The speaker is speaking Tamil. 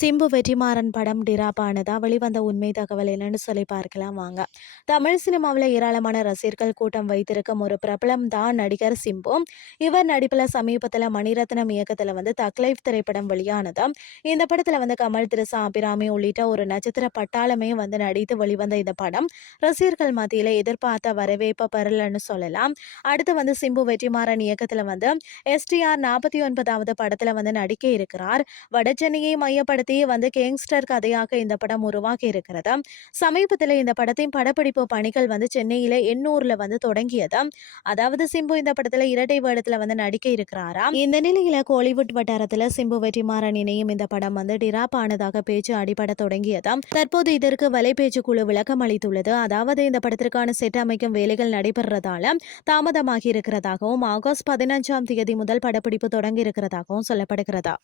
சிம்பு வெற்றிமாறன் படம் டிராப் ஆனதா வெளிவந்த உண்மை தகவல் என்னன்னு சொல்லி பார்க்கலாம் வாங்க. தமிழ் சினிமாவில் ஏராளமான ரசிகர்கள் கூட்டம் வைத்திருக்கும் ஒரு பிரபலம் தான் நடிகர் சிம்பு. இவர் நடிப்புல சமீபத்தில் மணிரத்னம் இயக்கத்தில் தக் லைஃப் திரைப்படம் வெளியானது. இந்த படத்துல கமல், திரிசா, அபிராமி உள்ளிட்ட ஒரு நட்சத்திர பட்டாளமே நடித்து வெளிவந்த இந்த படம் ரசிகர்கள் மத்தியில எதிர்பார்த்த வரவேற்ப பெறலன்னு சொல்லலாம். அடுத்து சிம்பு வெற்றிமாறன் இயக்கத்துல STR 49வது படத்துல நடிக்க இருக்கிறார். வடசென்னையை மையப்படுத்தி கேங்ஸ்டர் கதையாக இந்த படம் உருவாகி இருக்கிறது. சமீபத்தில் இந்த படத்தின் படப்பிடிப்பு பணிகள் சென்னையில எண்ணூர்ல தொடங்கியது. அதாவது சிம்பு இந்த படத்துல இரட்டை வேடத்துல நடிக்க இருக்கிறாராம். இந்த நிலையில கோலிவுட் வட்டாரத்துல சிம்பு வெற்றிமாறன் இணையும் இந்த படம் டிராப் ஆனதாக பேச்சு அடிபட தொடங்கியது. தற்போது இதற்கு வலைபேச்சு குழு விளக்கம் அளித்துள்ளது. அதாவது இந்த படத்திற்கான செட் அமைக்கும் வேலைகள் நடைபெறதால தாமதமாகி இருக்கிறதாகவும் ஆகஸ்ட் 15ஆம் தேதி முதல் படப்பிடிப்பு தொடங்கி இருக்கிறதாகவும் சொல்லப்படுகிறது.